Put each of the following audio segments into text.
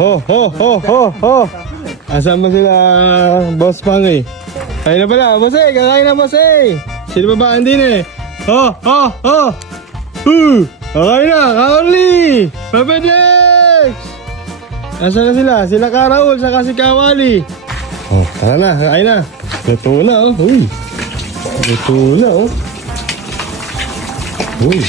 Ho. Asan ba sila, Boss Pangi? Kain na pala, Boss eh. Kakain na, Boss eh. Sino ba ba din eh? Ho. Kakain na, Kaorly. Papedex. Asan na sila? Sila Karaul, saka si Kawali. Oh, tara na, kakain na. Luto na, oh. Uy. Luto na, oh. Uy.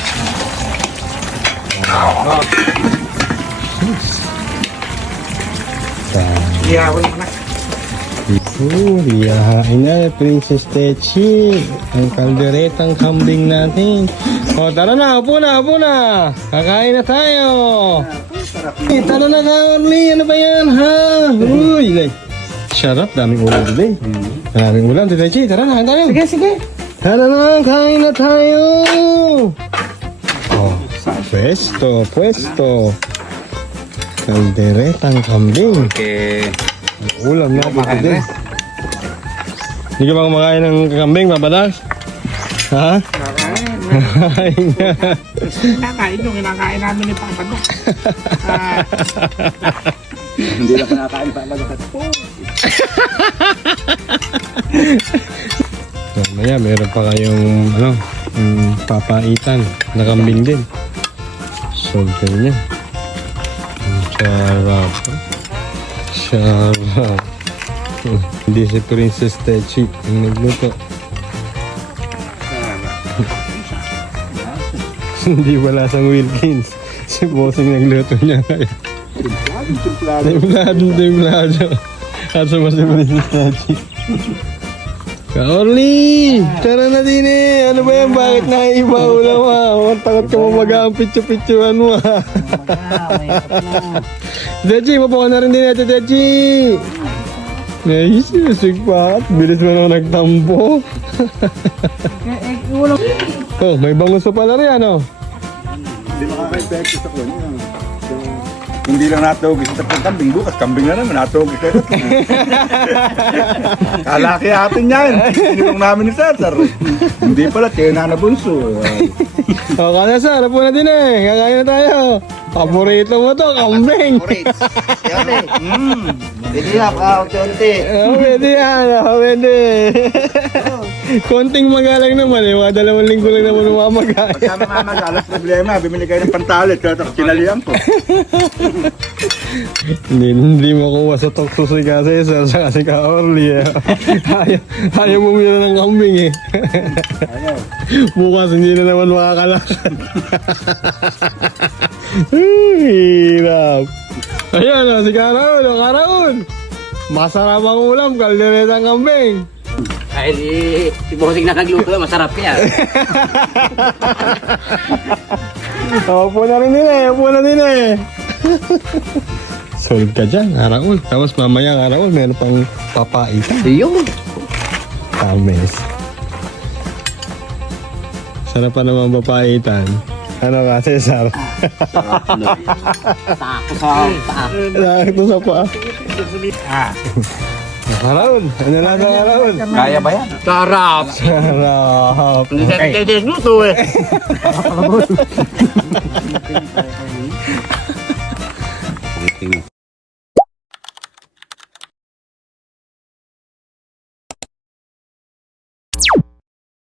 Iyahain na, Princess Techi. Ang kalderetang kambing natin. O, tara na, upo na. Kakain na tayo. Tara na, Kaorly. Ano ba yan, ha? Uy, sarap, daming ulam today. Daming ulam, Techi. Tara na, tayo. Sige. Tara na, kain na tayo. Oh, pwesto. Kalderetang kambing. Okay. Ulam na today. Hindi ka ba kumakain ng kambing, Papadas? Ha? Kakain nga. Kakain yung kinakain namin ni Papadas. Hindi lang kinakain pa Papadas. Mamaya meron pa kayong papaitan na kambing din. Solte niya. Sarap. Hindi si Princess Techi ang nagluto. Hindi wala sang Wilkins. Si Bossing nagluto niya ngayon. Templado. At suma si Princess Techi. Kaorly! Tara na din eh! Ano ba yan? Bakit naiiba ulam ha? Takot ka mamaga ang pityo-pityoan mo ha? Techi, mapuka na rin din ito, Techi! Naisisig pa at bilis mo naman nagtampo. Oh, may bangus pa pala rin ano? Hindi makaka-effect sa kanya. Hindi lang natawag isa sa kambing. Bukas kambing na naman natawag isa. Kalaki atin yan. Sinilong namin ni Cesar. Hindi pala, tina na bunso. O, kaya Sar, po na din eh. Kakain na tayo. Paborito mo to, kambing. Yan eh. Pwede na, kaunti-unti. Pwede yan, pwede. Konting magalang naman eh. Mga 2 linggo lang naman umamaga. Pagka mamagalas problema, bimili kayo ng pantalit. Kaya kinalian ko. Hindi makuha sa tokso si Cesar sa si Kaorly eh. Ayaw bumira ng kambing eh. Bukas hindi na naman makakalakad. Hirap. Ayan o, si Karaul. Masarap ang ulam, kalderetang kambing. Ay, si Bossing na nagluto, masarap yan. Upo na din eh. Solid ka dyan, Karaul. Tapos mamaya, Karaul, meron pang papaitan. Yung. Tamis. Sarap pa naman papaitan. Ano ka, Cesar? Tako sa paa. Sakto sa paa. Karaul, ano na sa Karaul? Kaya ba yan? Sarap. Sarap. Hindi siya nagluto eh.